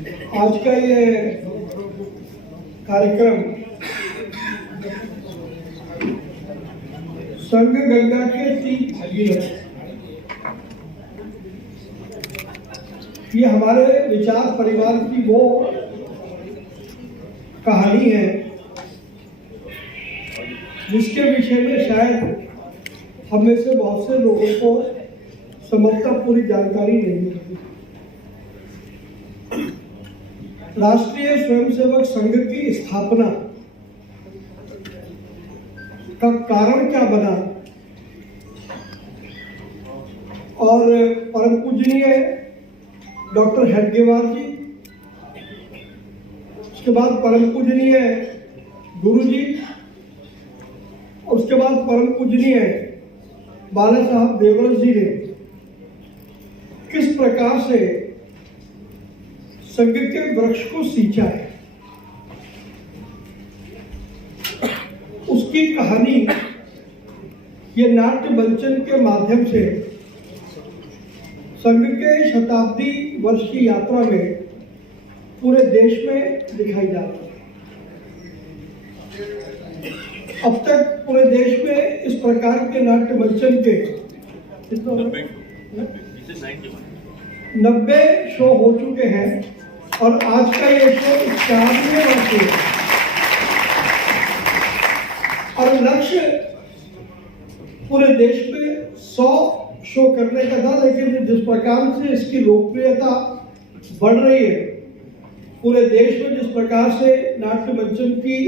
आज का ये कार्यक्रम संघ गंगा के 3 भागीरथ, ये हमारे विचार परिवार की वो कहानी है जिसके विषय में शायद हम में से बहुत से लोगों को संभवतः पूरी जानकारी नहीं है। राष्ट्रीय स्वयंसेवक संघ की स्थापना का कारण क्या बना और परम पूजनीय डॉक्टर हेडगेवार जी, उसके बाद परम पूजनीय गुरु जी, उसके बाद परम पूजनीय बाला साहब देवव्रत जी ने किस प्रकार से संघ के वृक्ष को सींचा है, उसकी कहानी ये नाट्य मंचन के माध्यम से संघ के शताब्दी वर्ष की यात्रा में पूरे देश में दिखाई जाती है। अब तक पूरे देश में इस प्रकार के नाट्य मंचन के 90 शो हो चुके हैं और आज का ये शो 91वें वर्ष है और लक्ष्य पूरे देश में 100 शो करने का था, लेकिन जिस प्रकार से इसकी लोकप्रियता बढ़ रही है पूरे देश में, जिस प्रकार से नाट्य मंचन की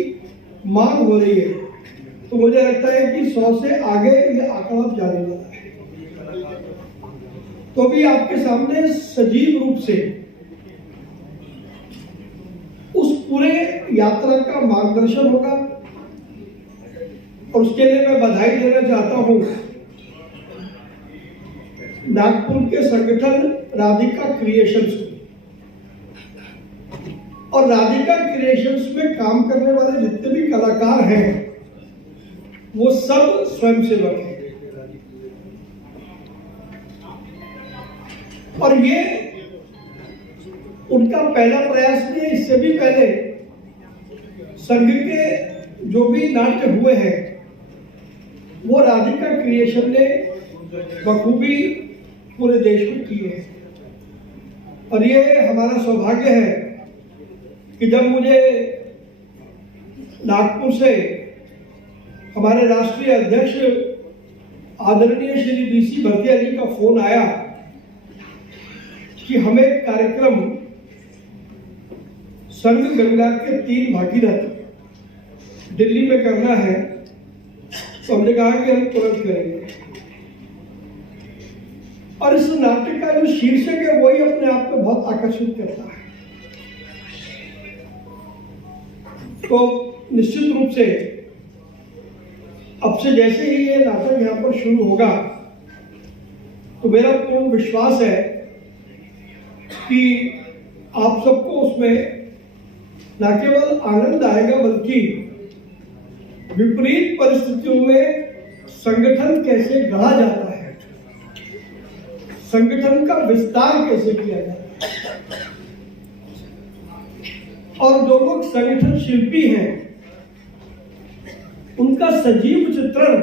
मांग हो रही है, तो मुझे लगता है कि 100 से आगे ये आंकड़ा जाने वाला है। तो भी आपके सामने सजीव रूप से उस पूरे यात्रा का मार्गदर्शन होगा और उसके लिए मैं बधाई देना चाहता हूं नागपुर के संगठन राधिका क्रिएशंस और राधिका क्रिएशंस में काम करने वाले जितने भी कलाकार हैं वो सब स्वयंसेवक हैं और ये उनका पहला प्रयास नहीं है। इससे भी पहले संघ के जो भी नाट्य हुए हैं वो राधिका क्रिएशन ने बखूबी पूरे देश में किए हैं और ये हमारा सौभाग्य है कि जब मुझे नागपुर से हमारे राष्ट्रीय अध्यक्ष आदरणीय श्री DC भरतिया जी का फोन आया कि हमें कार्यक्रम संघ गंगा के 3 भागीरथ दिल्ली में करना है, तो हमने कहा कि हम तुरंत करेंगे। और इस नाटक का जो शीर्षक है वही अपने आप में बहुत आकर्षित करता है। तो निश्चित रूप से अब से जैसे ही ये नाटक यहाँ पर शुरू होगा तो मेरा पूर्ण विश्वास है कि आप सबको उसमें न केवल आनंद आएगा बल्कि विपरीत परिस्थितियों में संगठन कैसे गढ़ा जाता है, संगठन का विस्तार कैसे किया जाता है और जो लोग संगठन शिल्पी हैं उनका सजीव चित्रण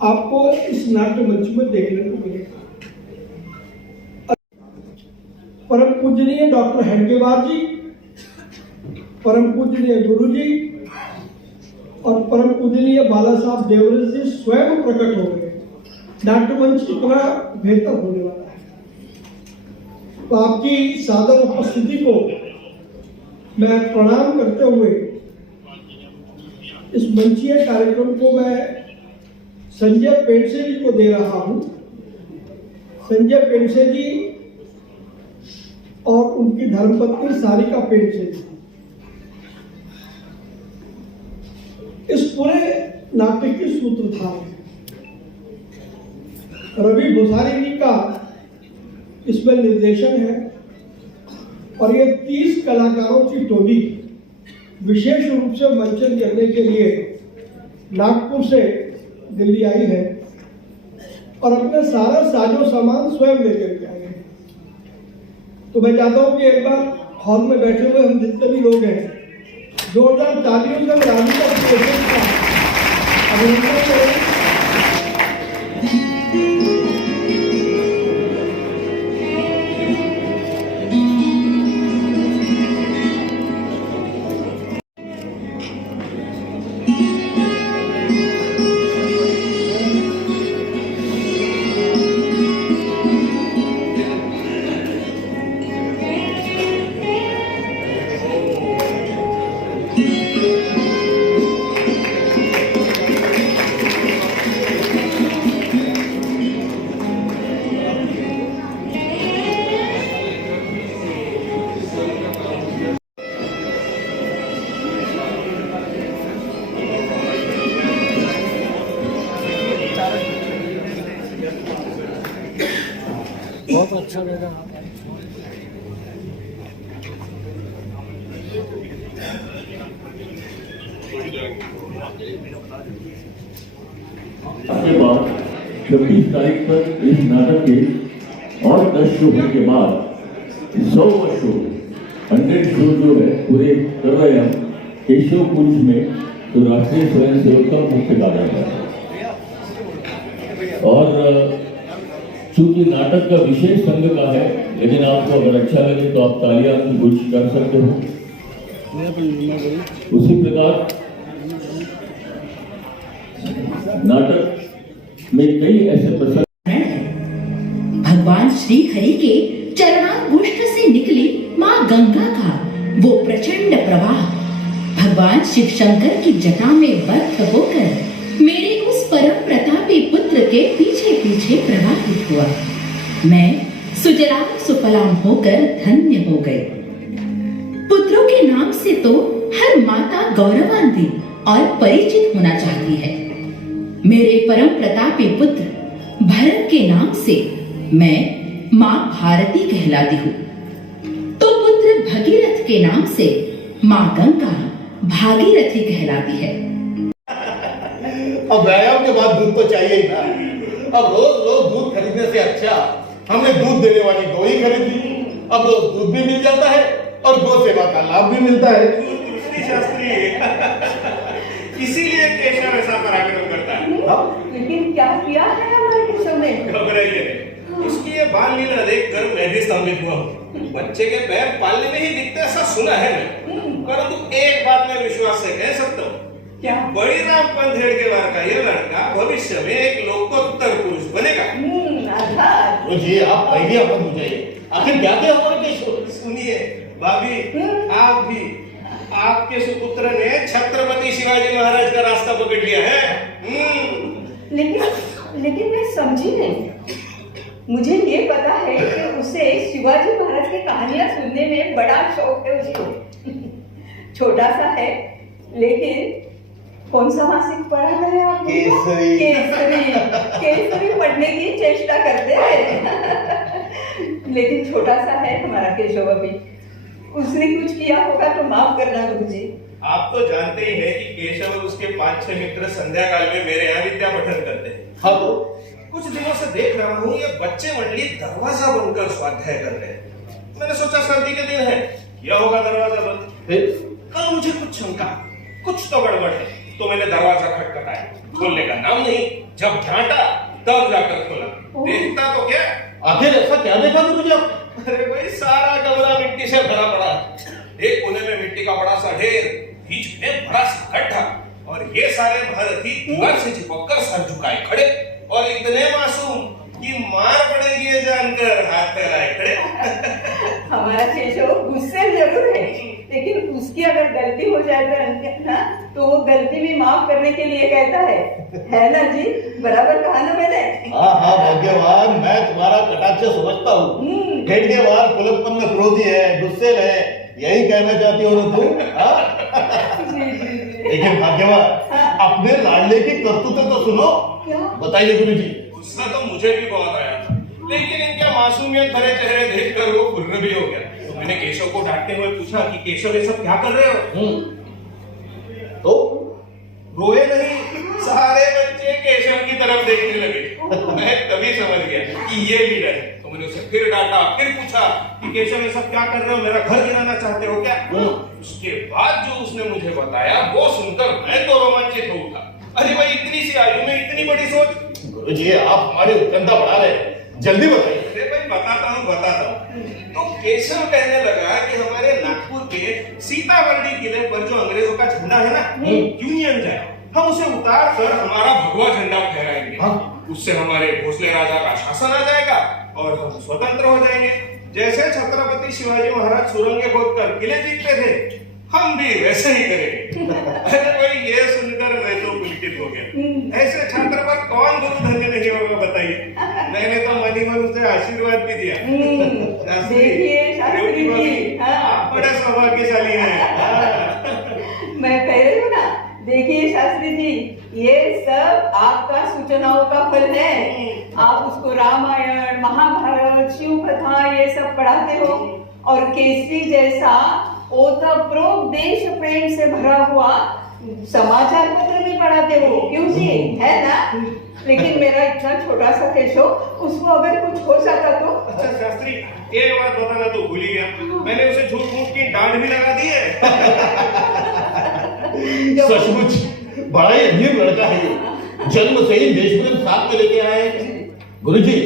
आपको इस नाट्य मंच में देखने को मिलेगा। परम पूजनीय डॉक्टर हेडगेवार जी, परम पूजनीय गुरु जी और परम पूजनीय बाला साहब देवव्रत जी स्वयं प्रकट हो गए। नाट्य मंच इतना बेहतर होने वाला है। तो आपकी सादर उपस्थिति को मैं प्रणाम करते हुए इस मंचीय कार्यक्रम को मैं संजय पेंडसे जी को दे रहा हूं। संजय पेंडसे जी और उनकी धर्मपत्नी सारिका पेंडसे जी इस पूरे नाटक के सूत्रधार हैं। रवि भुसारी जी का इसमें निर्देशन है और ये 30 कलाकारों की टोली विशेष रूप से मंचन करने के लिए नागपुर से दिल्ली आई है और अपना सारा साजो सामान स्वयं लेकर के आए हैं। तो मैं चाहता हूँ कि एक बार हॉल में बैठे हुए हम जितने भी लोग हैं जोरदार तालियों से रानी का अभिनंदन करें। बहुत अच्छा लगा। के बाद 26 तारीख पर इस नाटक के और 10 शो होने के बाद 100 शो 100 शो जो है पूरे कर रहे हैं केशव कुंज में, तो राष्ट्रीय स्वयं सेवक का मुख्य कार्य है। और चूंकि नाटक का विषय संघ का है, लेकिन आपको अगर अच्छा लगे तो आप तालियां कुछ कर सकते हो। उसी प्रकार नाटक में कई ऐसे प्रसंग भगवान श्री हरि के चरणांगुष्ठ से निकली माँ गंगा का वो प्रचंड प्रवाह भगवान शिव शंकर की जटा में बद्ध होकर मेरे उस परम प्रतापी पुत्र के पीछे पीछे प्रवाहित हुआ। मैं सुजलाम सुफलाम होकर धन्य हो गई। पुत्रों के नाम से तो हर माता गौरवान्वित और परिचित होना चाहती है। मेरे परम प्रतापी पुत्र भरत के नाम से मैं माँ भारती कहलाती हूँ, तो पुत्र भगीरथ के नाम से माँ गंगा भागीरथी कहलाती है। अब व्यायाम के बाद दूध तो चाहिए ही ना। अब रोज रोज दूध खरीदने से अच्छा हमने दूध देने वाली गौ ही खरीद ली। अब रोज दूध भी मिल जाता है और गौ सेवा का लाभ भी मिलता है। दूसरी शास्त्री इसीलिए केशव ऐसा पराक्रम करता है। लेकिन क्या किया है हमारे केशव ने? घबराइए, उसकी ये बाल लीला देखकर मैं भी स्तंभित हुआ हूँ। बच्चे के पैर पालने में ही दिखते ऐसा सुना है मैं, परंतु एक बात मैं विश्वास से कह सकता हूँ, क्या बड़ी राम पंथ हेडगेवार का ये लड़का भविष्य में एक लोकोत्तर पुरुष बनेगा। जी आप पहले मत बुझाइए, आखिर क्या थे हमारे केशव? सुनिए भाभी, आप भी आपके सुपुत्र ने छत्रपति शिवाजी महाराज का रास्ता पकड़ लिया है। लेकिन मैं समझी नहीं। मुझे ये पता है कि उसे शिवाजी महाराज की कहानियां सुनने में बड़ा शौक है उसको। छोटा सा है, लेकिन कौन सा मासिक पढ़ा है आपने? केसरी पढ़ने की चेष्टा करते हैं। लेकिन छोटा सा है हमारा केशव अभी। उसने कुछ किया होगा तो माफ करना गुरुजी। आप तो जानते ही हैं कि केशव और उसके 5-6 मित्र संध्या काल में मेरे यहाँ विद्या पठन करते हैं। हाँ तो कुछ दिनों से देख रहा हूँ ये बच्चे मंडली दरवाजा बनकर स्वाध्याय कर रहे हैं। मैंने सोचा सर्दी के दिन है, किया होगा दरवाजा बंद। कल मुझे कुछ शंका, कुछ तो गड़बड़ है, तो मैंने दरवाजा खटखटाया। खोलने का नाम नहीं, जब झांटा तब जाकर खोला। देखता तो क्या, आखिर ऐसा क्या देखा तुझे? अरे भाई सारा कमरा मिट्टी से भरा पड़ा। एक कोने में मिट्टी का बड़ा सा ढेर, बीच में बड़ा सा गड्ढा, और ये सारे भारतीय दीवार से चिपककर सर झुकाए खड़े और इतने मासूम कि मार पड़ेगी ये जानकर हाथ फैलाए खड़े। हमारा केशव गुस्से जरूर है, लेकिन उसकी अगर गलती हो जाए तो वो गलती भी माफ करने के लिए कहता है ना जी? बराबर कहा ना मैंने? हाँ भाग्यवान, मैं तुम्हारा कटाक्ष समझता हूँ। हेडगेवार कुलत्पन्न क्रोधी है, गुस्सेल है, यही कहना चाहती हो ना तुम? लेकिन भाग्यवान, अपने लाडले की करतूतें तो सुनो। बताइए गुरुजी। गुस्सा तो मुझे भी बहुत आया था, लेकिन इनके मासूमियत भरे चेहरे देखकर वो फुर्र भी हो गया। तो मैंने केशव को डांटते हुए पूछा कि केशव ये सब क्या कर रहे हो? तो रोए नहीं, सारे बच्चे केशव की तरफ देखने लगे। मैं तभी समझ गया कि ये लीडर है। तो मैंने उसे फिर डांटा, फिर पूछा कि केशव ये सब क्या कर रहे हो, मेरा घर गिराना चाहते हो क्या? उसके बाद जो उसने मुझे बताया वो सुनकर मैं तो रोमांचित हो उठा। अरे भाई, इतनी सी आयु में इतनी बड़ी सोच। गुरुजी, आप हमारी उत्कंठा बढ़ा रहे हैं, जल्दी बताइए। अरे भाई, बताता हूँ। तो केशव कहने लगा कि हमारे नागपुर के सीताबर्डी किले पर जो अंग्रेजों का झंडा है ना, यूनियन जैक, हम उसे उतार कर हमारा भगवा झंडा फहराएंगे। उससे हमारे भोसले राजा का शासन आ जाएगा और हम स्वतंत्र हो जाएंगे। जैसे छत्रपति शिवाजी महाराज सुरंगें खोदकर किले जीतते थे, हम भी वैसे ही करेंगे। अरे भाई, ये सुनकर मैं तो पुलकित हो गया। ऐसे छात्र पर कौन गुरु धन्य नहीं होगा बताइए। मैंने तो मन ही मन उसे आशीर्वाद भी दिया। देखिए शास्त्री जी, आप बड़े सौभाग्यशाली हैं। मैं कह रही हूँ ना, देखिए शास्त्री जी, ये सब आपका सूचनाओं का फल है। आप उसको रामायण, महाभारत, शिव कथा ये सब पढ़ाते हो और केसरी जैसा ओतप्रोत देश प्रेम से भरा हुआ समाचार पत्र भी पढ़ाते हो, क्यों जी, है ना? लेकिन मेरा इतना छोटा सा केशव, उसको अगर कुछ हो जाता तो। अच्छा शास्त्री, एक बात बताना तो भूल ही गया, मैंने उसे झूठ मूठ की डांट भी लगा दी है। सचमुच बड़ा ही अमीर लड़का है ये, जन्म से ही देश प्रेम साथ में लेके आए हैं। गुरुजी,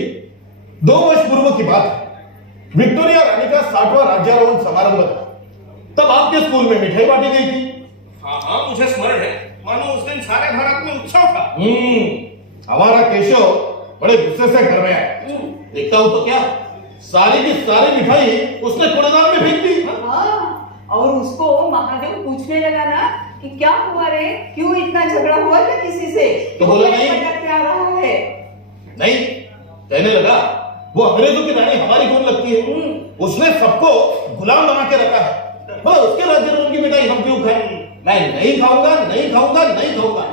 2 वर्ष पूर्व की बात है, विक्टोरिया रानी का 60वां राज्यारोहण समारंभ था। तब आपके स्कूल में मिठाई बांटी गई थी। हाँ, मुझे स्मरण है, मानो उस दिन सारे भारत में उत्सव था। हमारा केशव बड़े गुस्से से घर में आया। देखता हूं तो क्या, सारी की सारी मिठाई उसने कूड़ेदान में फेंक दी। हाँ, और उसको महादेव पूछने लगा ना कि क्या हुआ रे, क्यों इतना झगड़ा हुआ था किसी से, तो बोला नहीं। पटक क्या रहा है? नहीं, कहने लगा वो अंग्रेजों की रानी हमारी कौन लगती है, उसने सबको गुलाम बना के रखा है, बोला उसके राज्य में उनकी मिठाई हम क्यों खाएं? मैं नहीं खाऊंगा, नहीं खाऊंगा, नहीं खाऊंगा।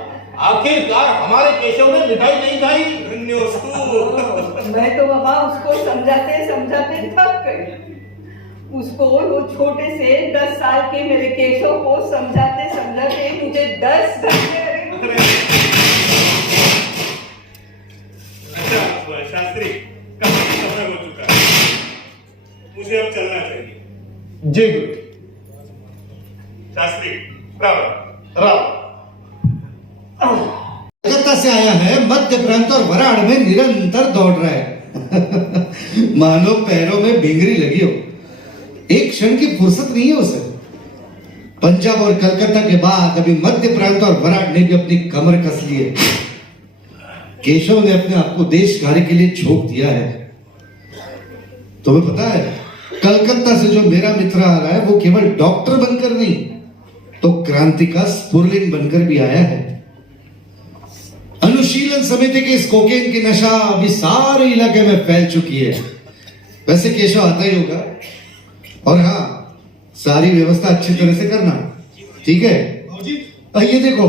आखिरकार हमारे केशव ने मिठाई नहीं खाई। धन्योस्तु। मैं तो बाबा उसको समझाते समझाते थक गई। उसको वो छोटे से 10 साल के मेरे केशव को समझाते समझाते मुझे 10 घंटे लगे। अच्छा शास्त्री, कहानी समय हो चुका है, मुझे अब चलना चाहिए। जी गुरु। शास्त्री, राम राम। कलकत्ता से आया है, मध्य प्रांत और वराड़ में निरंतर दौड़ रहा है। मानो पैरों में भिंगरी लगी हो, एक क्षण की फुर्सत नहीं है उसे। पंजाब और कलकत्ता के बाद अभी मध्य प्रांत और वराड़ ने भी अपनी कमर कस ली है। केशव ने अपने आप को देश कार्य के लिए झोंक दिया है। तुम्हें पता है, कलकत्ता से जो मेरा मित्र आ रहा है वो केवल डॉक्टर बनकर नहीं तो क्रांति का स्फुरलिंग बनकर भी आया है। अनुशीलन समिति के इस कोकेन की नशा अभी सारे इलाके में फैल चुकी है। वैसे केशव आता ही होगा, और हाँ, सारी व्यवस्था अच्छी तरह से करना, ठीक है? ये देखो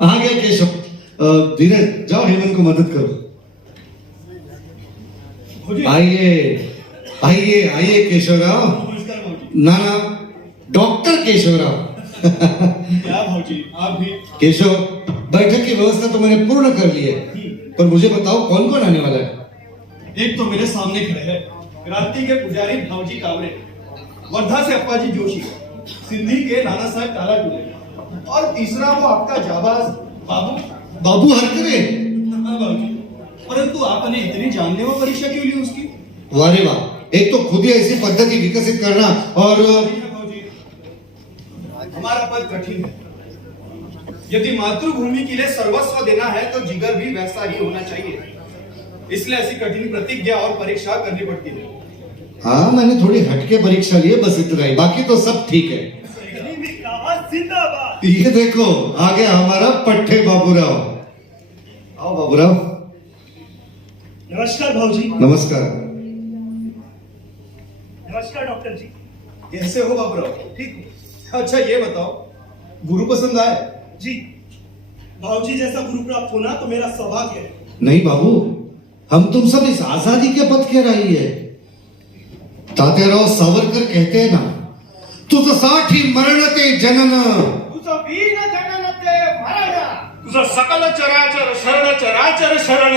आ गया केशव। धीरज, जाओ हेमंत को मदद करो। आइए आइए आइए केशवराव। ना ना, डॉक्टर केशवराव। क्या भाजी, आप भी? केशव, बैठक की व्यवस्था तो मैंने पूर्ण कर ली है, पर मुझे बताओ कौन कौन आने वाला है? एक तो मेरे सामने खड़े हैं क्रांति के पुजारी भावजी कावरे, वर्धा से अप्पाजी जोशी, सिंधी के नाना साहब कालाटुले, और तीसरा वो आपका जाबाज बाबू हरकरे। हाँ भावजी, परंतु आपने इतनी जानलेवा परीक्षा क्यों ली उसकी? वाह रे वाह, एक तो खुद ही ऐसी पद्धति विकसित करना, और भावजी, हमारा पद कठिन है। यदि मातृभूमि के लिए सर्वस्व देना है तो जिगर भी वैसा ही होना चाहिए, इसलिए ऐसी कठिन प्रतिज्ञा और परीक्षा करनी पड़ती है। हाँ, मैंने थोड़ी हटके परीक्षा ली है, बस इतना ही, बाकी तो सब ठीक है। जिंदाबाद। ये देखो आ गया हमारा पट्टे बाबूराव। आओ बाबूराव। नमस्कार भावजी। नमस्कार। नमस्कार डॉक्टर जी। कैसे हो बाबूराव? ठीक हूँ। अच्छा ये बताओ, गुरु पसंद आए? जी, भावजी जैसा गुरु प्राप्त होना तो मेरा सौभाग्य है। नहीं बाबू, हम तुम सब इस आजादी के पथ के रही है। तात्याराव सावरकर कहते हैं ना, तुझ साठी मरणते जनन, तुझ वीर जननते महाराजा, तुझं सकल चराचर शरण चराचर शरण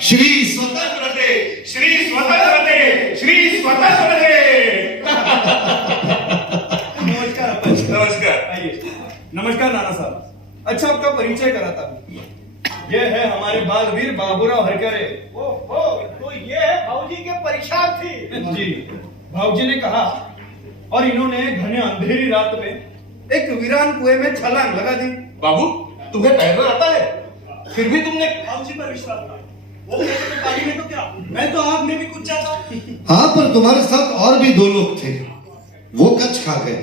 श्री स्वतंत्र श्री स्वतंत्रते श्री स्वतंत्रते नमस्कार अप्पाजी। नमस्कार। आइए। नमस्कार नाना साहब। अच्छा, आपका परिचय कराता हूँ। ये है हमारे बालवीर बाबूराव हरकरे। ओहो, तो ये है भाऊजी के परीक्षार्थी। जी, भाऊजी ने कहा और इन्होंने घने अंधेरी रात में एक वीरान कुएं में छलांग लगा दी। बाबू, तुम्हें तैरना आता है, फिर भी तुमने भाऊजी पर विश्वास था। वो कहते तो पानी में तो क्या, मैं तो आग में भी कूद जाता। हाँ, पर तुम्हारे साथ और भी 2 लोग थे, वो कच्छ खा गए।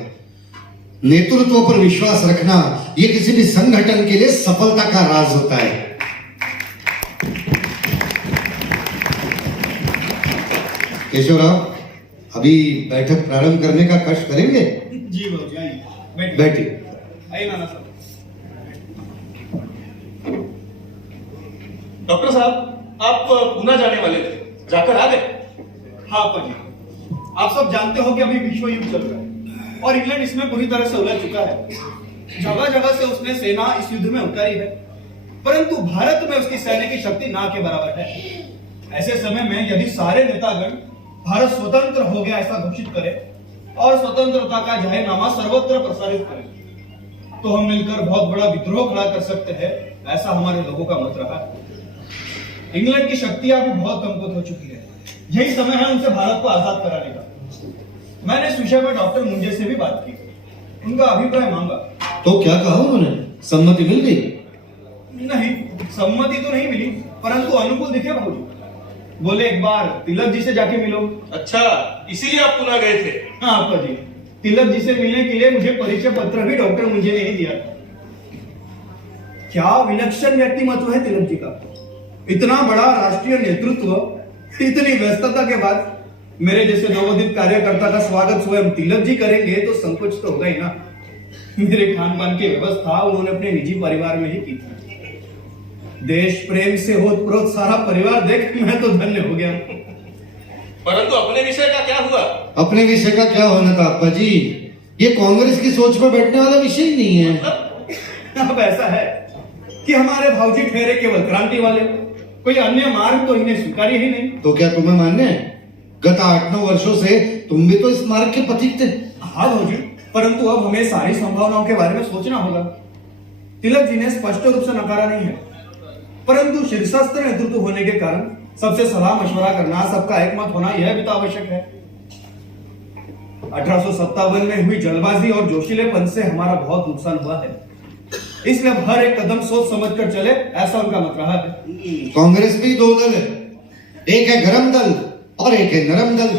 नेतृत्व पर विश्वास रखना ये किसी भी संगठन के लिए सफलता का राज होता है। केशवराव, अभी बैठक प्रारंभ करने का कष्ट करेंगे? जी भाऊजी, आइए बैठिए। आइए नाना साहब। डॉक्टर साहब, आप पूना जाने वाले थे, जाकर आ गए? हाँ अप्पाजी, आप सब जानते हो कि अभी विश्व युद्ध चल रहा है और इंग्लैंड इसमें पूरी तरह से उलझ चुका है। जगह जगह से उसने सेना इस युद्ध में उतारी है, परंतु भारत में उसकी सैन्य की शक्ति ना के बराबर है। ऐसे समय में यदि सारे नेतागण भारत स्वतंत्र हो गया ऐसा घोषित करें और स्वतंत्रता का जाहिरनामा सर्वत्र प्रसारित करें, तो हम मिलकर बहुत बड़ा विद्रोह खड़ा कर सकते हैं, ऐसा हमारे लोगों का मत रहा है। इंग्लैंड की शक्तियां भी बहुत कमकुवत हो चुकी है। यही समय है उनसे भारत को आजाद कराने का। मैंने इस विषय में डॉक्टर मुंजे से भी बात की, उनका अभिप्राय मांगा। तो क्या कहा उन्होंने? सम्मति मिल गई? नहीं, सम्मति तो नहीं मिली, परंतु अनुकूल दिखे भाऊजी। बोले एक बार तिलक जी से जाके मिलो। अच्छा, इसीलिए आप पूना गए थे? हाँ अप्पाजी, तिलक जी से मिलने के लिए मुझे परिचय पत्र भी डॉक्टर मुंजे ने ही दिया था। क्या विलक्षण व्यक्तिमत्व है तिलक जी का। इतना बड़ा राष्ट्रीय नेतृत्व, इतनी व्यस्तता के बाद मेरे जैसे नवोदित कार्यकर्ता का स्वागत स्वयं तिलक जी करेंगे तो संकोच तो होगा ही ना। मेरे खान पान की व्यवस्था उन्होंने अपने निजी परिवार में ही की थी। देश प्रेम से होत-प्रोत सारा परिवार देख मैं तो धन्य हो गया। परंतु अपने विषय का क्या हुआ? अपने विषय का क्या होना था अप्पा जी, ये कांग्रेस की सोच में बैठने वाला विषय ही नहीं है। अब ऐसा है कि हमारे भाऊजी ठहरे केवल क्रांति वाले, कोई अन्य मार्ग तो इन्हें स्वीकार्य ही नहीं। तो क्या तुम्हें मान्य है? गत 8-9 वर्षों से तुम भी तो इस मार्ग के पथिक थे। हाँ भाऊजी, परंतु अब हमें सारी संभावनाओं के बारे में सोचना होगा। तिलक जी ने स्पष्ट रूप से नकारा नहीं है, परंतु शीर्षस्थ नेतृत्व होने के कारण सबसे सलाह मशवरा करना, सबका एकमत होना यह भी तो आवश्यक है। 1857 में हुई जल्दबाजी और जोशीलेपन से हमारा बहुत नुकसान हुआ है, इसलिए हर एक कदम सोच समझकर चले, ऐसा उनका मत रहा है। कांग्रेस में 2 दल है, एक है गरम दल और एक है नरम दल।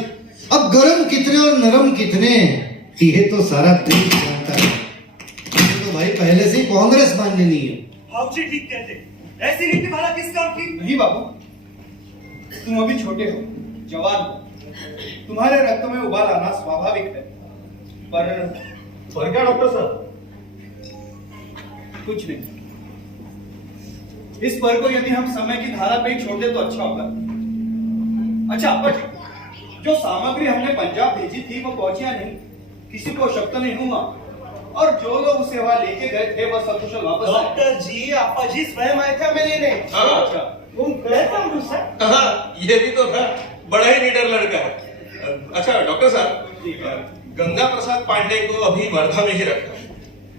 अब गरम कितने और नरम कितने ये तो सारा देश जानता है। तो भाई पहले से ही कांग्रेस मान लेनी है। भाऊजी ठीक कहते, ऐसी नीति भला किस काम की। नहीं बाबू, तुम अभी छोटे हो, जवान हो, तुम्हारे रक्त में उबाल आना स्वाभाविक है, पर क्या डॉक्टर साहब? कुछ नहीं। इस पर को यदि हम समय की धारा पे ही छोड़ दे तो अच्छा होगा। अच्छा अप्पा जी, जो सामग्री हमने पंजाब भेजी थी वो पहुंचिया नहीं, किसी को शक तो नहीं हुआ, और जो लोग उसे वहां लेके गए थे वह सकुशल वापस आए। डॉक्टर जी, आपा जी स्वयं आए थे हमें लेने। अच्छा, तुम गए थे मुझसे? हाँ, ये भी तो था, बड़ा ही निडर लड़का है। अच्छा डॉक्टर साहब, गंगा प्रसाद पांडे को अभी वर्धा में ही रखा है।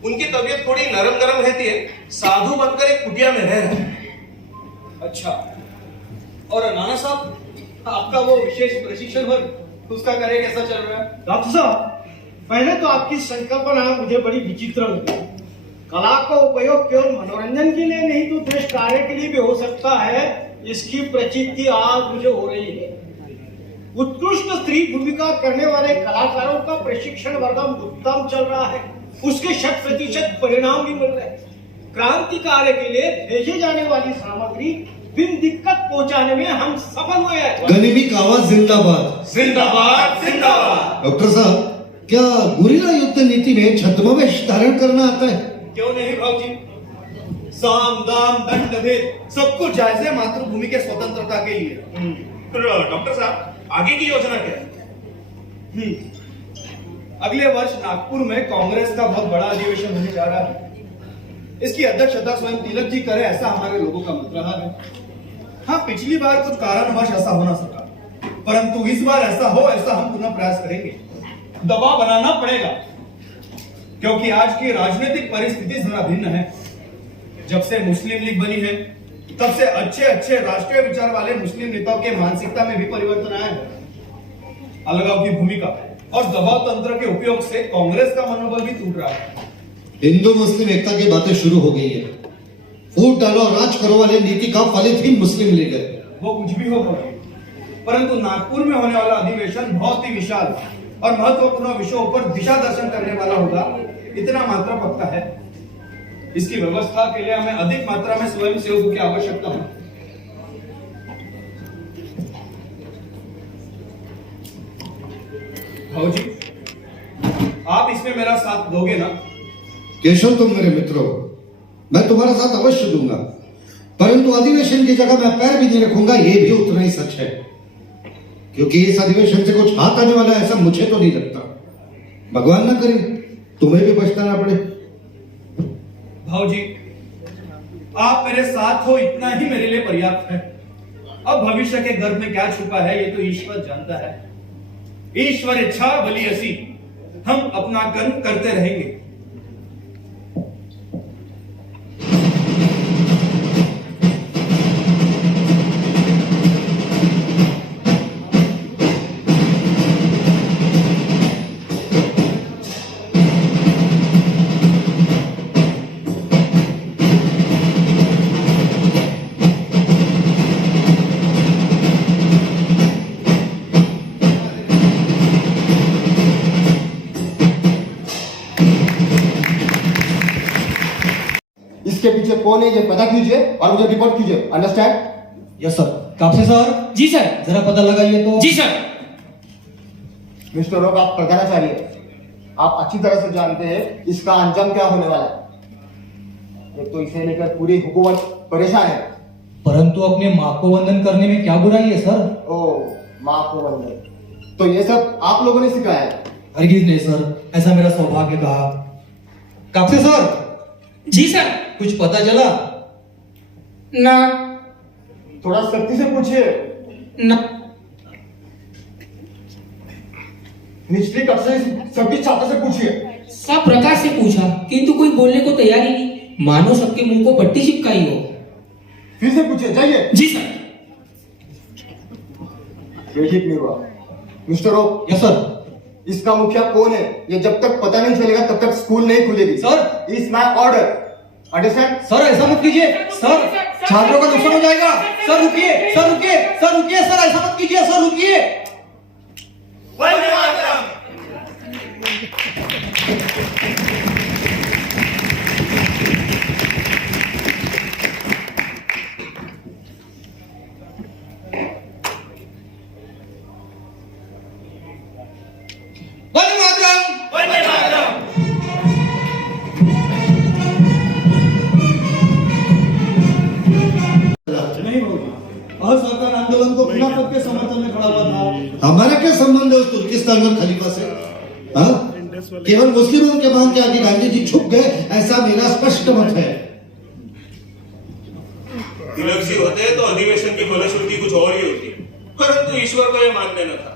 उनकी तबीयत थोड़ी नरम गरम रहती है, साधु बनकर एक कुटिया में रह रहे हैं। अच्छा, और नाना साहब, आपका वो विशेष प्रशिक्षण वर्ग, उसका कार्य कैसा चल रहा है? डॉक्टर साहब, पहले तो आपकी संकल्पना मुझे बड़ी विचित्र लगी। कला का उपयोग केवल मनोरंजन के लिए नहीं तो देश कार्य के लिए भी हो सकता है, इसकी प्रचिति आज मुझे हो रही है। उत्कृष्ट स्त्री भूमिका करने वाले कलाकारों का प्रशिक्षण वर्गम उत्तम चल रहा है, उसके 100% परिणाम भी मिल रहे हैं। क्रांति कार्य के लिए भेजे जाने वाली सामग्री बिन दिक्कत पहुंचाने में हम सफल हुए हैं। गनिमी का आवाज जिंदाबाद, जिंदाबाद जिंदाबाद। डॉक्टर साहब, क्या गुरिल्ला युद्ध नीति में छद्मवेश धारण करना आता है? क्यों नहीं भाऊजी, साम दाम दंड भेद सब कुछ जायज है मातृभूमि के स्वतंत्रता के लिए। फिर डॉक्टर साहब, आगे की योजना क्या है? अगले वर्ष नागपुर में कांग्रेस का बहुत बड़ा अधिवेशन होने जा रहा है। इसकी अध्यक्षता स्वयं तिलक जी करे, ऐसा हमारे लोगों का मत रहा है। हाँ, पिछली बार कुछ कारणवश ऐसा हो ना सका, परंतु इस बार ऐसा हो, ऐसा हम पुनः प्रयास करेंगे। दबाव बनाना पड़ेगा, क्योंकि आज की राजनीतिक परिस्थिति जरा भिन्न है। जब से मुस्लिम लीग बनी है, तब से अच्छे अच्छे राष्ट्रीय विचार वाले मुस्लिम नेताओं के मानसिकता में भी परिवर्तन आया है। अलगाव की भूमिका और दबाव तंत्र के उपयोग से कांग्रेस का मनोबल भी टूट रहा है। हिंदू मुस्लिम एकता की बातें शुरू हो गई है। फूट डालो और राज करो वाले नीति का फलित ही मुस्लिम लीग है। वो कुछ भी हो, परंतु नागपुर में होने वाला अधिवेशन बहुत ही विशाल और महत्वपूर्ण विषयों पर दिशा दर्शन करने वाला होगा, इतना मात्र पक्का है। इसकी व्यवस्था के लिए हमें अधिक मात्रा में स्वयं सेवकों की आवश्यकता है। भाऊजी, आप इसमें मेरा साथ दोगे ना? केशव, तुम मेरे मित्र हो, मैं तुम्हारा साथ अवश्य दूंगा, परंतु अधिवेशन की जगह मैं पैर भी नहीं रखूंगा, ये भी उतना ही सच है, क्योंकि इस अधिवेशन से कुछ हाथ आने वाला है ऐसा मुझे तो नहीं लगता। भगवान ना करे तुम्हें भी पछताना पड़े। भाऊजी, आप मेरे साथ हो, इतना ही मेरे लिए पर्याप्त है। अब भविष्य के गर्भ में क्या छुपा है, ये तो ईश्वर जानता है। ईश्वर इच्छा भली असी, हम अपना कर्म करते रहेंगे। इसके पीछे कौन है ये पता कीजिए और मुझे रिपोर्ट कीजिए। Understand? Yes sir. Kapse sir. जी सर। जरा पता लगाइए तो। जी सर। मिस्टर रोग, आप बताना चाहिए, आप अच्छी तरह से जानते हैं इसका अंजाम क्या होने वाला है। एक तो इसे लेकर पूरी हुकूमत परेशान है। परंतु अपने माँ को वंदन करने में क्या बुराई है सर? ओ, माँ को वंदन, तो ये सब आप लोगों ने सिखाया है? हरगिज नहीं सर, ऐसा मेरा सौभाग्य कहा। कापसे सर। जी सर। कुछ पता चला? ना। थोड़ा सख्ती से पूछिए। ना। निचली कक्षा सभी छात्र से पूछिए। सब प्रकाश से पूछा, किंतु कोई बोलने को तैयार ही नहीं, मानो सबके मुंह को पट्टी चिपकाई हो। फिर से पूछिए, जाइए। जी सर। ये ठीक नहीं हुआ। मिस्टर रोग। Yes sir. इसका मुखिया कौन है, ये जब तक पता नहीं चलेगा तब तक स्कूल नहीं खुलेगी। Sir, is my order, understand? Sir ऐसा मत कीजिए सर, छात्रों का नुकसान हो जाएगा। सर रुकिए, सर रुकिए, सर रुकिए, सर ऐसा मत कीजिए, सर रुकिए। वंदे मातरम, वंदे मातरम। नहीं भाऊजी, असहकार आंदोलन को खिलाफत के समर्थन में खड़ा हुआ था। हमारा क्या संबंध है उस तुर्किस्तान और खलीफा से? हाँ? केवल मुस्लिमों के मांग के आगे गांधी जी झुक गए, ऐसा मेरा स्पष्ट मत है। तिलक जी होते तो अधिवेशन की फलश्रुति कुछ और ही होती, परंतु ईश्वर को यह मान लेना था।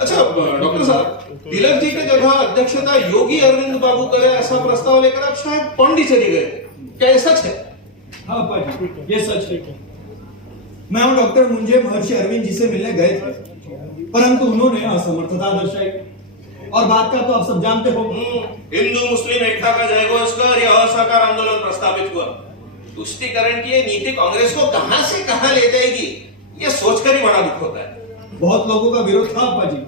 अच्छा डॉक्टर साहब, तिलक जी की जगह अध्यक्षता योगी अरविंद बाबू करे ऐसा प्रस्ताव लेकर आप शायद पांडिचेरी गए थे, क्या ये सच है? हाँ पाजी, ये सच है। मैं और डॉक्टर मुंजे महर्षि अरविंद जी से मिलने गए थे, परंतु उन्होंने असमर्थता दर्शाई, और बात का तो आप सब जानते हो। हिंदू मुस्लिम एकता का जयघोष कर यह असहकार आंदोलन प्रस्तावित हुआ। तुष्टीकरण की ये नीति कांग्रेस को कहां से कहां ले जाएगी, ये सोचकर ही बड़ा दुख होता है। बहुत लोगों का विरोध था पाजी।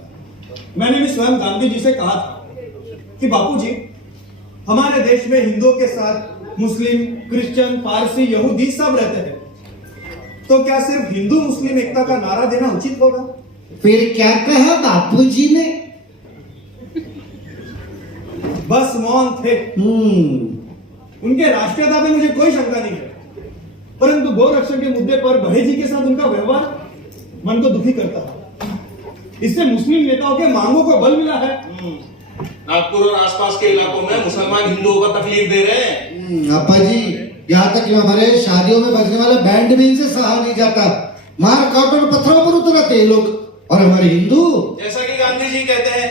मैंने भी स्वयं गांधी जी से कहा था कि बापूजी, हमारे देश में हिंदुओं के साथ मुस्लिम, क्रिश्चियन, पारसी, यहूदी सब रहते हैं, तो क्या सिर्फ हिंदू मुस्लिम एकता का नारा देना उचित होगा? फिर क्या कहा बापूजी ने? बस मौन थे। उनके राष्ट्रीयता में मुझे कोई शंका नहीं है, परंतु गौरक्षण के मुद्दे पर बड़े जी के साथ उनका व्यवहार मन को दुखी करता है। इससे मुस्लिम नेताओं के मांगों को बल मिला है नागपुर और आसपास के इलाकों में मुसलमान हिंदुओं को तकलीफ दे रहे हैं। अपा जी, यहाँ तक कि हमारे शादियों में बजने वाला बैंड भी इनसे सहा नहीं जाता। मार काट और पत्थरों पर उतर आते हैं लोग। और हमारे हिंदू, जैसा कि गांधी जी कहते हैं,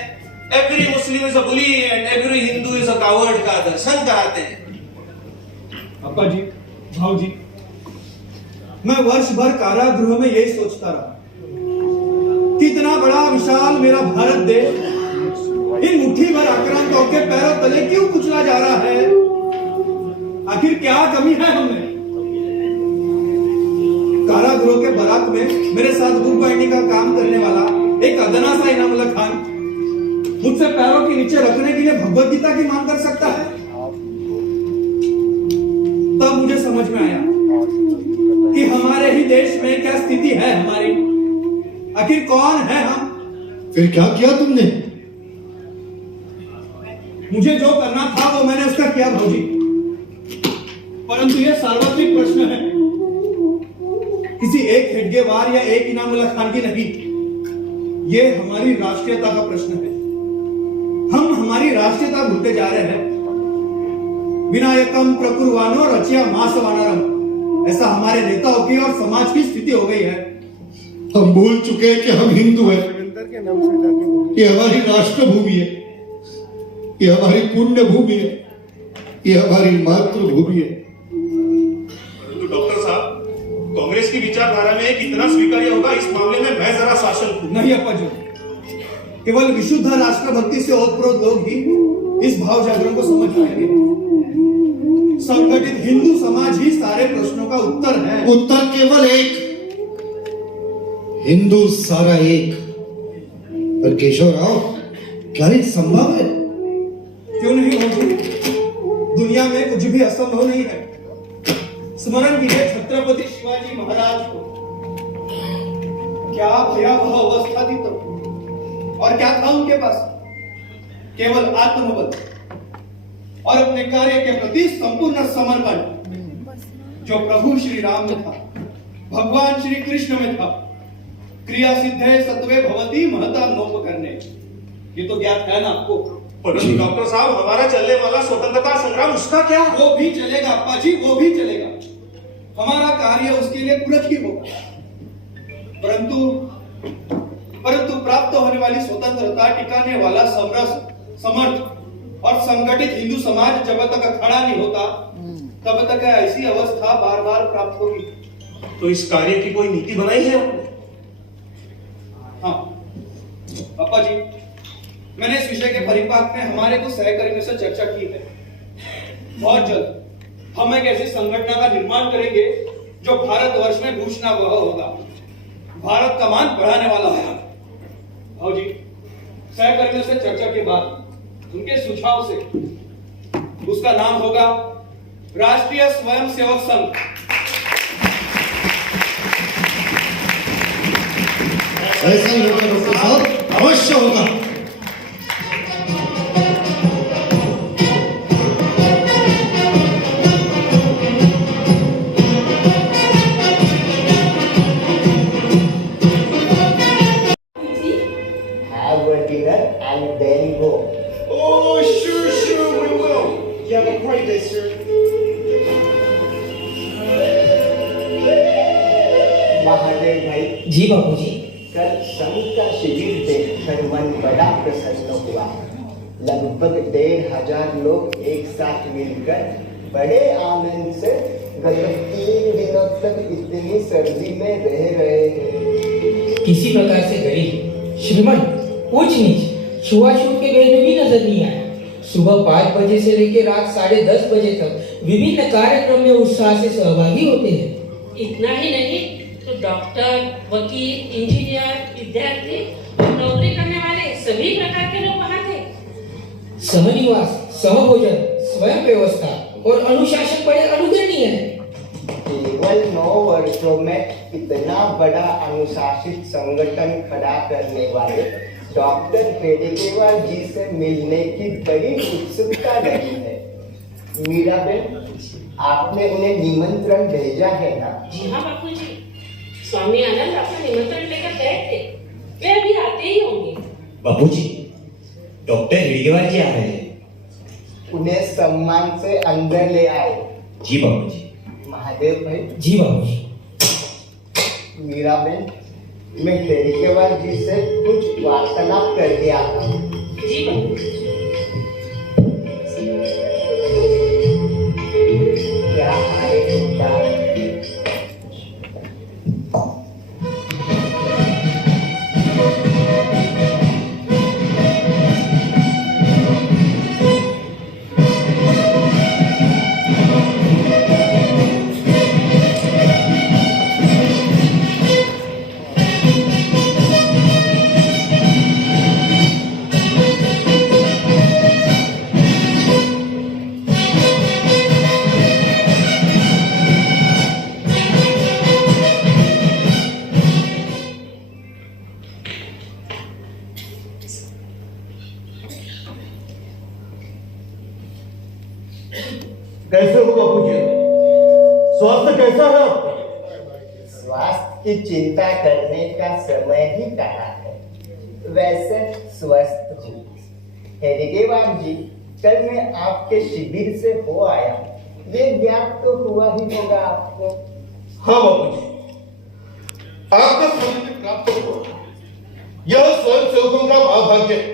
every Muslim is a bully and every Hindu is a coward, का दर्शन कराते हैं। अप्पा जी, भाव जी, मैं वर्ष भर कारागृह में यही सोचता रहा, कितना बड़ा विशाल मेरा भारत देश इन मुट्ठी भर आक्रांतों के पैरों तले क्यों कुचला जा रहा है? आखिर क्या कमी है हमें? कारागृह के बरात में मेरे साथ बुक बाइंडिंग का काम करने वाला एक अदना सा इनामुल्ला खान मुझसे पैरों के नीचे रखने के लिए भगवत गीता की मांग कर सकता है? तब मुझे समझ में आया कि हमारे ही देश में क्या स्थिति है हमारी। आखिर कौन है हम? फिर क्या किया तुमने? मुझे जो करना था वो मैंने उसका किया भौजी, परंतु यह सार्वत्रिक प्रश्न है, किसी एक हेडगेवार या एक इनामुल्ला खान की नहीं। यह हमारी राष्ट्रीयता का प्रश्न है। हम हमारी राष्ट्रीयता भूलते जा रहे हैं। विनायकम प्रकुर्वानो रचिया मास वानरम, ऐसा हमारे नेताओं की और समाज की स्थिति हो गई है। हम भूल चुके हैं कि हम हिंदू हैं। ये हमारी राष्ट्रभूमि है, ये हमारी पुण्य भूमि है, ये हमारी मातृभूमि है। परंतु डॉक्टर साहब, कांग्रेस की विचारधारा में कितना स्वीकार्य होगा इस मामले में मैं जरा शासन हूं। नहीं अपा जी, केवल विशुद्ध राष्ट्रभक्ति से ओतप्रोत लोग ही इस भाव जागरण को समझ पाएंगे। संगठित हिंदू समाज ही सारे प्रश्नों का उत्तर है। उत्तर केवल एक, हिंदू सारा एक। पर केशव राव, क्या ये संभव है? क्यों नहीं होगी? दुनिया में कुछ भी असंभव नहीं है। स्मरण कीजिए छत्रपति शिवाजी महाराज को, क्या भयावह अवस्था थी तब, और क्या था उनके पास? केवल आत्मबल और अपने कार्य के प्रति संपूर्ण समर्पण, जो प्रभु श्री राम में था, भगवान श्री कृष्ण में था। क्रिया सिद्धे सत्वे भवती महता नोप करने, ये तो ज्ञात है ना आपको। परंतु डॉक्टर साहब, हमारा चलने वाला स्वतंत्रता संग्राम, उसका क्या? वो भी चलेगा अप्पा जी, वो भी चलेगा। हमारा कार्य उसके लिए पूरक ही होगा। परंतु प्राप्त होने वाली स्वतंत्रता, टिकाने वाला समरस, समर्थ और संगठित हिंदू समाज जब तक खड़ा नहीं होता, तब तक ऐसी अवस्था बार बार प्राप्त होगी। तो इस कार्य की कोई नीति बनाई है आपने? हाँ अप्पा जी, मैंने इस विषय के परिपाक में हमारे कुछ सहकर्मियों से चर्चा की है। बहुत जल्द हम एक ऐसी संगठन का निर्माण करेंगे जो भारतवर्ष में घोषणावह होगा, भारत का मान बढ़ाने वाला होगा। भाव जी, सहकर्मियों से चर्चा के बाद उनके सुझाव से उसका नाम होगा राष्ट्रीय स्वयंसेवक संघ। ऐसा ही होगा डॉक्टर साहब, अवश्य होगा। Have a dinner and then go. Oh, sure, we will. You have a great day, sir. Mahadev भाई, जी बापूजी। कल संघ का शिविर देखकर मन बड़ा प्रसन्न हुआ। लगभग 1500 लोग एक साथ मिलकर बड़े आनंद से गत 3 दिनों तक इतनी सर्दी में रह रहे हैं। किसी प्रकार से गरीब, श्रीमंत, ऊंच नीच, छुआछूत के भेद भी नजर नहीं आए। सुबह 5 बजे से लेकर रात 10:30 बजे तक विभिन्न कार्यक्रम में उत्साह से सहभागी होते हैं। इतना ही नहीं तो डॉक्टर, वकील, इंजीनियर, विद्यार्थी और नौकरी करने वाले सभी प्रकार के लोग वहाँ थे। सहनिवास, सहभोजन, स्वयं व्यवस्था और अनुशासन बड़े अनुकरणीय है। केवल 9 वर्षों में इतना बड़ा अनुशासित संगठन खड़ा करने वाले डॉक्टर हेडगेवार जी से मिलने की बड़ी उत्सुकता रही है। मीराबेन, आपने उन्हें निमंत्रण भेजा है ना? जी हाँ बापूजी, स्वामी आनंद आपका निमंत्रण लेकर गए थे, वे अभी आते ही होंगे। बापूजी, डॉक्टर हेडगेवार जी आ रहे हैं। उन्हें सम्मान से अंदर ले आए। जी बाबूजी। महादेव भाई। जी बाबूजी। मीराबेन, मैं हेडगेवार जी से कुछ वार्तालाप कर दिया था। जी बाबूजी। क्या हाय बेटा? कैसे हो बापूजी? स्वास्थ्य कैसा है आपका? स्वास्थ्य की चिंता करने का समय ही कहा है। वैसे स्वस्थ हूँ। हेडगेवार जी, कल मैं आपके शिविर से हो आया। वे ज्ञात तो हुआ ही होगा आपको। हाँ बापूजी, आपका सानिध्य प्राप्त हो, यह स्वयं सेवकों का महाभाग्य है।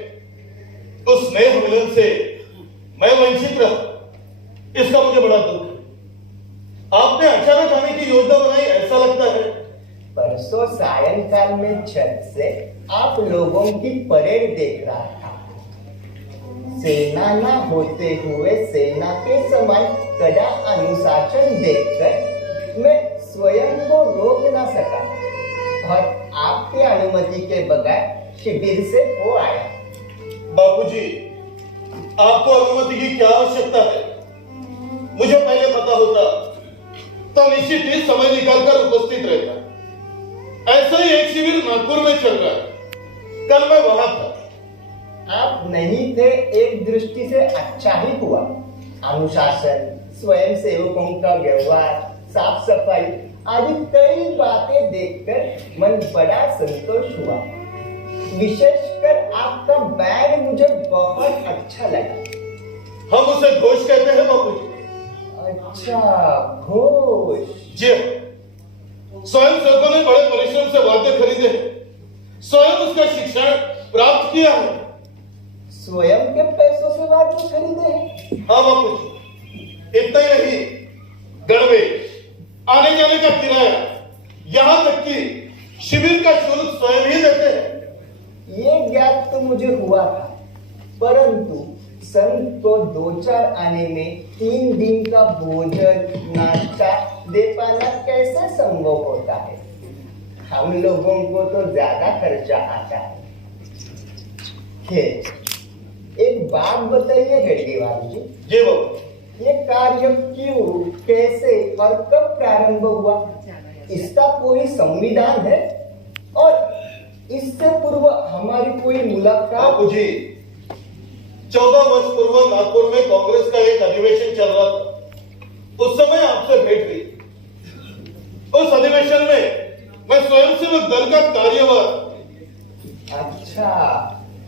उस स्नेह मिलन से मैं वंचित रहा, इसका मुझे बड़ा दुख है। आपने अचानक आने की योजना बनाई, ऐसा लगता है। परसों सायंकाल में छत से आप लोगों की परेड देख रहा था। सेना न होते हुए सेना के समान कड़ा अनुशासन देखकर मैं स्वयं को रोक न सका और आपकी अनुमति के बगैर शिविर से हो आया। बापूजी, आपको अनुमति की क्या आवश्यकता है? मुझे पहले पता होता तो निश्चित ही समय निकालकर उपस्थित रहता। ऐसा ही एक शिविर नागपुर में चल रहा है, कल मैं वहां था। आप नहीं थे, एक दृष्टि से अच्छा ही हुआ। अनुशासन, स्वयं सेवकों का व्यवहार, साफ सफाई आदि कई बातें देखकर मन बड़ा संतोष हुआ। विशेषकर आपका बैग मुझे बहुत अच्छा लगा। हम उसे घोष कहते हैं बापूजी। अच्छा, घोष। जी, स्वयं सेवकों ने बड़े परिश्रम से वाद्य खरीदे हैं, स्वयं उसका शिक्षण प्राप्त किया है। स्वयं के पैसों से वाद्य खरीदे हैं? हाँ बापूजी, इतना ही नहीं, गड़बे, आने जाने का किराया, यहाँ तक कि शिविर का शुल्क स्वयं ही देते हैं। ये ज्ञात तो मुझे हुआ था, परंतु संत को 2-4 आने में 3 दिन का भोजन नाश्ता दे पाना कैसे संभव होता है? हम लोगों को तो ज्यादा खर्चा आता है। एक बात बताइए हेडगेवार जी। जी बाबू। ये कार्य क्यों, कैसे और कब प्रारंभ हुआ? इसका कोई संविधान है? और इससे पूर्व हमारी कोई मुलाकात? बापूजी, 14 वर्ष पूर्व नागपुर में कांग्रेस का एक अधिवेशन चल रहा था। उस समय आपसे भेंट हुई। उस अधिवेशन में मैं स्वयंसेवक दल का कार्यवाह। अच्छा,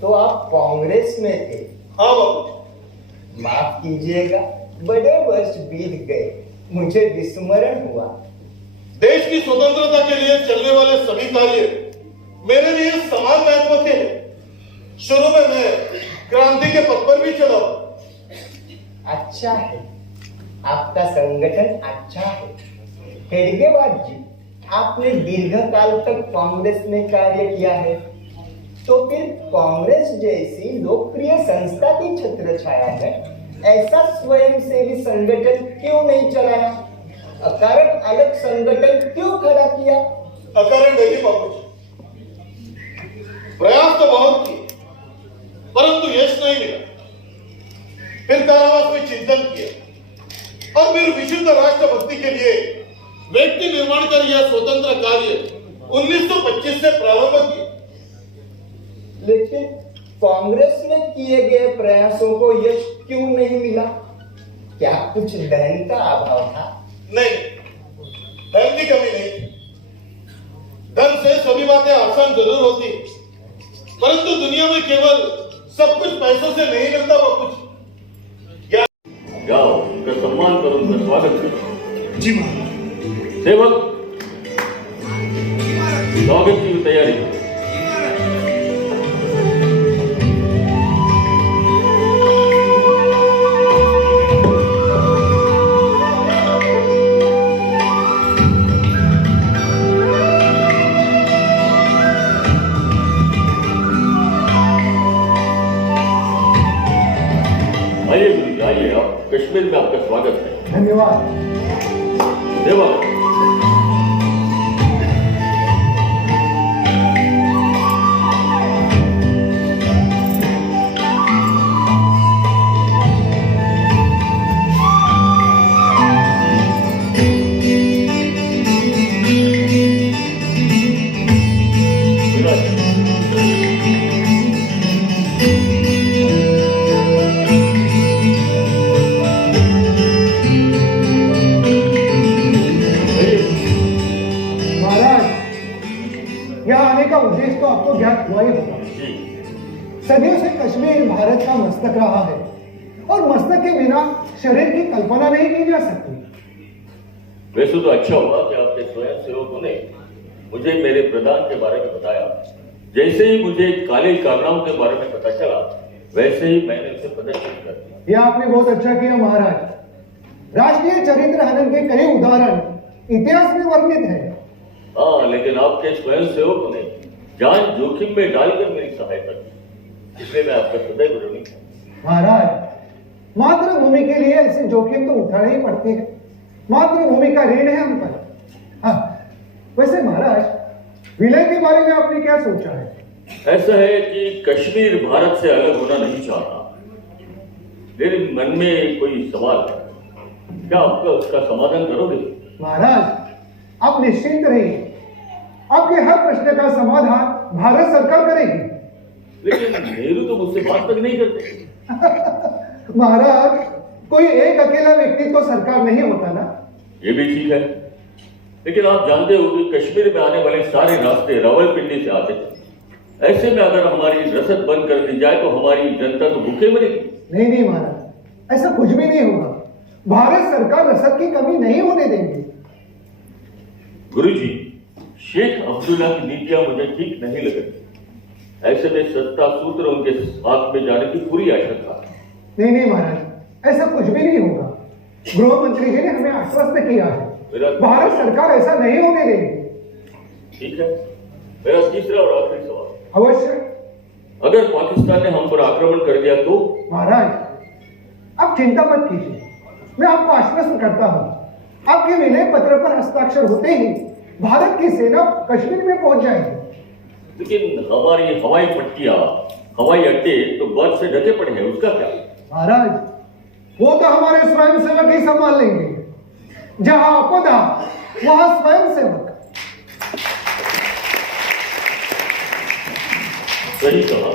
तो आप कांग्रेस में थे? हाँ बाबू। माफ कीजिएगा, बड़े वर्ष बीत गए, मुझे विस्मरण हुआ। देश की स्वतंत्रता के लिए चलने वाले सभी कार्य मेरे लिए समान महत्व के हैं। शुरू में मैं क्रांति के पथ पर भी चला। अच्छा है, आपका संगठन अच्छा है। हेडगेवार जी, आपने दीर्घकाल तक कांग्रेस में कार्य किया है, तो फिर कांग्रेस जैसी लोकप्रिय संस्था की छत्र छाया है ऐसा स्वयंसेवी संगठन क्यों नहीं चलाया? अकारण अलग संगठन क्यों खड़ा किया? अकारण नहीं बाबूजी, प्रयास तो बहुत किए, परंतु यश नहीं मिला। फिर कारावास में चिंतन किया और फिर विशुद्ध राष्ट्रभक्ति के लिए व्यक्ति निर्माण कर यह स्वतंत्र कार्य 1925 से प्रारंभ किया। लेकिन कांग्रेस में किए गए प्रयासों को यश क्यों नहीं मिला? क्या कुछ धन का अभाव था? नहीं, धन की कमी नहीं। धन से सभी बातें आसान जरूर होती, परंतु दुनिया में केवल सब कुछ पैसों से नहीं मिलता, वो कुछ जाओ, उनका सम्मान करो, उनका स्वागत करो। जी महाराज। सेवक, स्वागत की तैयारी करो। आइए गुरु जी, आइए, आप कश्मीर में आपका स्वागत है। धन्यवाद। सेवक, उद्देश्य तो आपको ज्ञात हुआ ही होगा। सदियों से कश्मीर भारत का मस्तक रहा है और मस्तक के बिना शरीर की कल्पना नहीं की जा सकती। वैसे तो अच्छा हुआ कि आपके स्वयं सेवकों ने मुझे मेरे प्रदान के बारे में बताया। जैसे ही मुझे काले कारनामों के बारे में पता चला, वैसे ही मैंने उसे प्रदर्शित कर दिया। यह आपने बहुत अच्छा किया महाराज। राष्ट्रीय चरित्र हनन के कई उदाहरण इतिहास में वर्णित है। हाँ, लेकिन आपके स्वयं सेवकों ने जान जोखिम में डालकर मेरी सहायता की, इसलिए मैं आपका सदैव ऋणी हूं। महाराज, मातृभूमि के लिए ऐसे जोखिम तो उठाने ही पड़ते हैं। मातृभूमि का ऋण है हम पर। हाँ, वैसे महाराज, विलय के बारे में आपने क्या सोचा है? ऐसा है कि कश्मीर भारत से अलग होना नहीं चाहता। मेरे मन में कोई सवाल है, क्या आप उसका समाधान करोगे? महाराज, आप निश्चिंत रहिए, आपके हर प्रश्न का समाधान भारत सरकार करेगी। लेकिन नेहरू तो मुझसे बात तक नहीं करते। महाराज, कोई एक अकेला व्यक्ति तो सरकार नहीं होता ना। ये भी ठीक है, लेकिन आप जानते हो कि कश्मीर में आने वाले सारे रास्ते रावलपिंडी से आते हैं। ऐसे में अगर हमारी रसद बंद कर दी जाए तो हमारी जनता तो भूखे मरेगी। नहीं नहीं महाराज, ऐसा कुछ भी नहीं होगा। भारत सरकार रसद की कमी नहीं होने देंगी। गुरुजी, शेख अब्दुल्ला की नीतियां मुझे ठीक नहीं लग रही। ऐसे में सत्ता सूत्र उनके हाथ में जाने की पूरी आशंका है। नहीं नहीं महाराज, ऐसा कुछ भी नहीं होगा। गृह मंत्री जी ने हमें आश्वस्त किया है, भारत सरकार ऐसा नहीं होने देगी। ठीक है, मेरा तीसरा और आखिरी सवाल। अवश्य। अगर पाकिस्तान ने हम पर आक्रमण कर दिया तो? महाराज, आप चिंता मत कीजिए, मैं आपको आश्वस्त करता हूं। आपके विलय पत्र पर हस्ताक्षर होते ही भारत की सेना कश्मीर में पहुंच जाएगी। लेकिन हमारी हवाई पट्टियां, हवाई अड्डे तो बर्फ से ढके पड़े हैं, उसका क्या? महाराज, वो तो हमारे स्वयंसेवक ही संभाल लेंगे। जहां आपदा वहां स्वयंसेवक। सही कहा,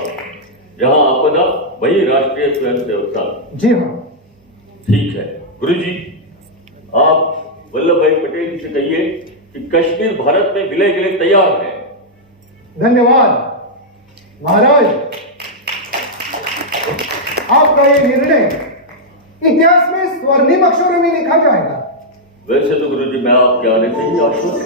जहां आपदा वही राष्ट्रीय स्वयंसेवक संघ। जी हाँ। ठीक है गुरुजी, आप वल्लभ भाई पटेल से कहिए कि कश्मीर भारत में विलय के लिए तैयार है। धन्यवाद महाराज, आपका ये निर्णय इतिहास में स्वर्णिम अक्षरों में लिखा जाएगा। वैसे तो गुरुजी, मैं आपके आने से ही आश्वस्त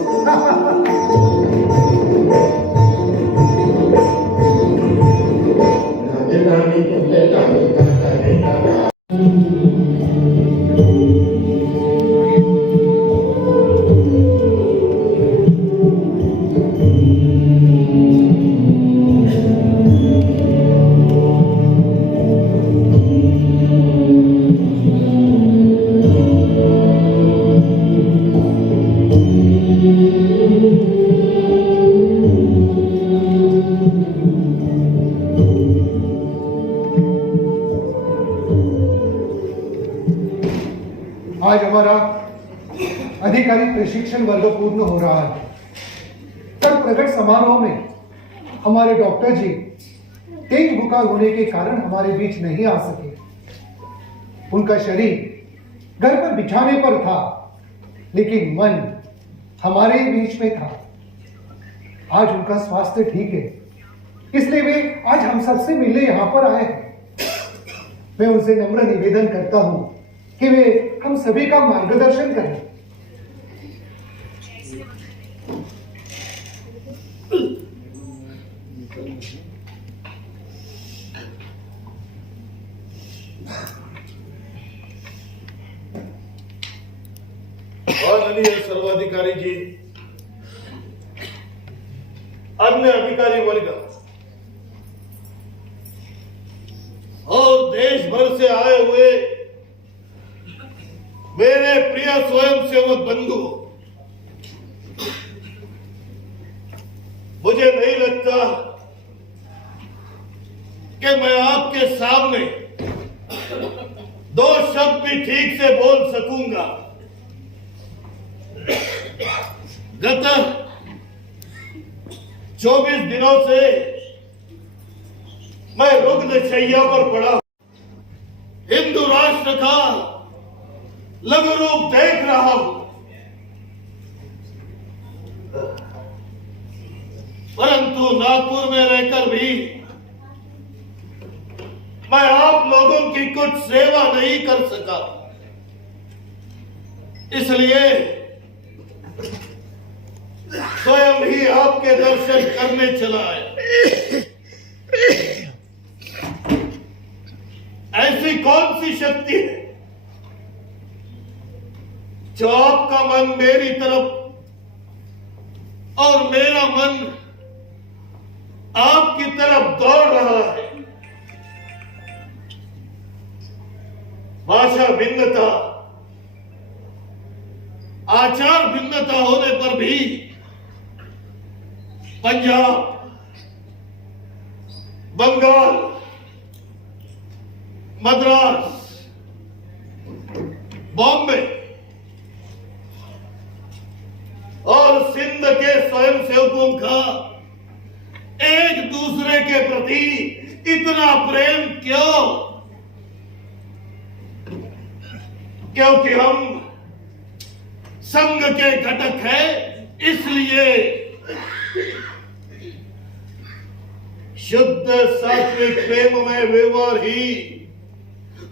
आज हमारा अधिकारी प्रशिक्षण वर्ग पूर्ण हो रहा है। कल प्रकट समारोह में हमारे डॉक्टर जी तेज बुखार होने के कारण हमारे बीच नहीं आ सके। उनका शरीर घर पर बिछाने पर था, लेकिन मन हमारे बीच में था। आज उनका स्वास्थ्य ठीक है, इसलिए वे आज हम सबसे मिलने यहाँ पर आए हैं। मैं उनसे नम्र निवेदन करता हूँ कि वे हम सभी का मार्गदर्शन करें। माननीय सर्वाधिकारी जी, अन्य अधिकारी वर्ग और देश भर से आए हुए मेरे प्रिय स्वयंसेवक बंधु, मुझे नहीं लगता कि मैं आपके सामने दो शब्द भी ठीक से बोल सकूंगा। गत 24 दिनों से मैं रुग्ण शैया पर पड़ा हिंदू राष्ट्र का लघु रूप देख रहा हूं, परंतु नागपुर में रहकर भी मैं आप लोगों की कुछ सेवा नहीं कर सका। इसलिए स्वयं ही आपके दर्शन करने चला आया। ऐसी कौन सी शक्ति है जो आपका मन मेरी तरफ और मेरा मन आपकी तरफ दौड़ रहा है? भाषा भिन्नता, आचार भिन्नता होने पर भी पंजाब, बंगाल, मद्रास, बॉम्बे और सिंध के स्वयंसेवकों का एक दूसरे के प्रति इतना प्रेम क्यों? क्योंकि हम संघ के घटक हैं, इसलिए शुद्ध सात्विक प्रेममय व्यवहार ही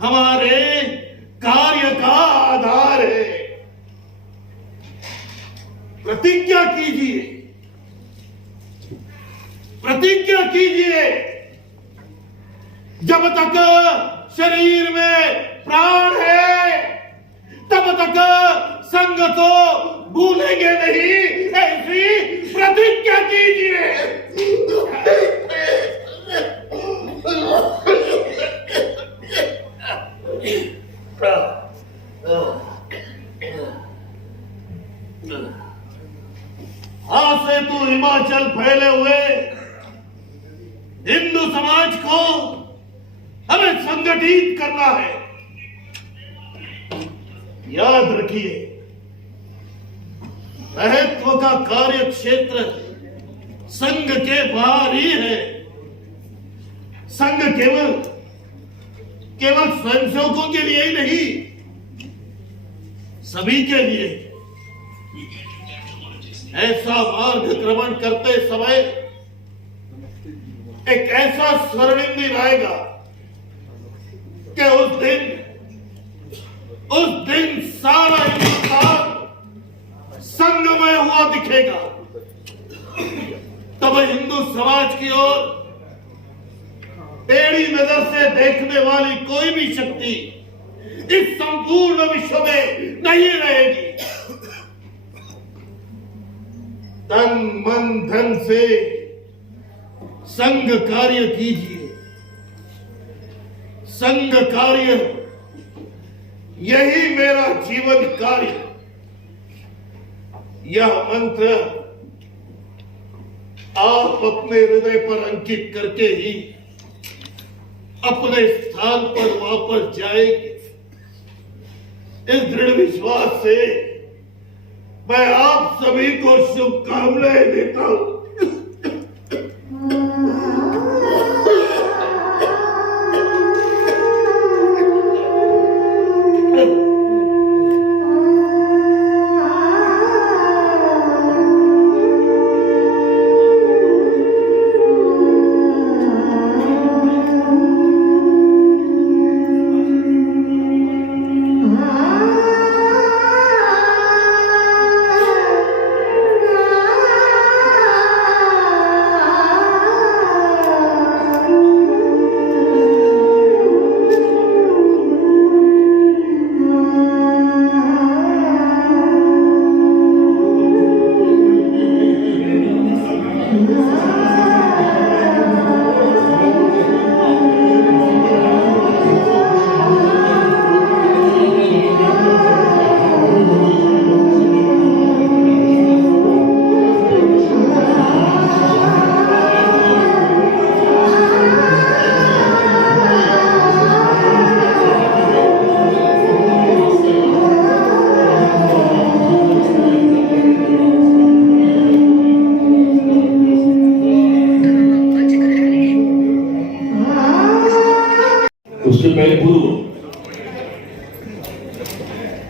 हमारे कार्य का आधार है। प्रतिज्ञा कीजिए, प्रतिज्ञा कीजिए, जब तक शरीर में प्राण है तब तक संघ को भूलेंगे नहीं, ऐसी प्रतिज्ञा कीजिए। आज से तू हिमाचल फैले हुए हिंदू समाज को हमें संगठित करना है। याद रखिए, महत्व का कार्य क्षेत्र संघ के बाहर ही है। संघ केवल स्वयंसेवकों के लिए ही नहीं, सभी के लिए। ऐसा मार्गक्रमण करते समय एक ऐसा स्वर्णिम दिन आएगा कि उस दिन सारा हिंदुस्तान संगमय हुआ दिखेगा। तब हिंदू समाज की ओर टेढ़ी नजर से देखने वाली कोई भी शक्ति इस संपूर्ण विश्व में नहीं रहेगी। तन मन धन से संघ कार्य कीजिए। संघ कार्य यही मेरा जीवन कार्य। यह मंत्र आप अपने हृदय पर अंकित करके ही अपने स्थान पर वापस जाएंगे। इस दृढ़ विश्वास से मैं आप सभी को शुभकामनाएं देता हूं।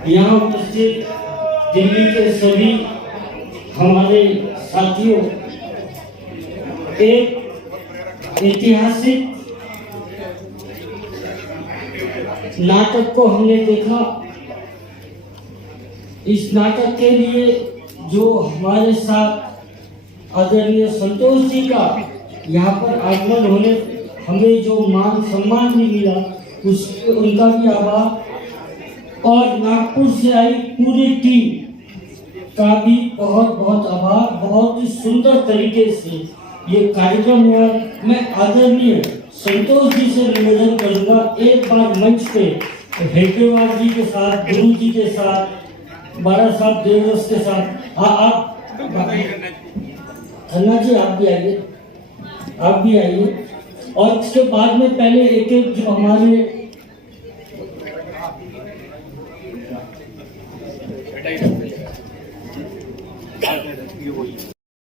यहाँ उपस्थित दिल्ली के सभी हमारे साथियों, एक ऐतिहासिक नाटक को हमने देखा। इस नाटक के लिए जो हमारे साथ आदरणीय संतोष जी का यहाँ पर आगमन होने हमें जो मान सम्मान भी मिला, उस उनका भी आभार, और नागपुर से आई पूरी टीम का भी बहुत बहुत आभार। बहुत ही सुंदर तरीके से ये कार्यक्रम हुआ। मैं आदरणीय संतोष जी से निवेदन करूंगा, एक बार मंच पे हेडगेवार जी के साथ, गुरु जी के साथ, बाला साहब देवरस के साथ आप खन्ना जी आप भी आइए, आप भी आइए। और इसके बाद में पहले एक एक जो हमारे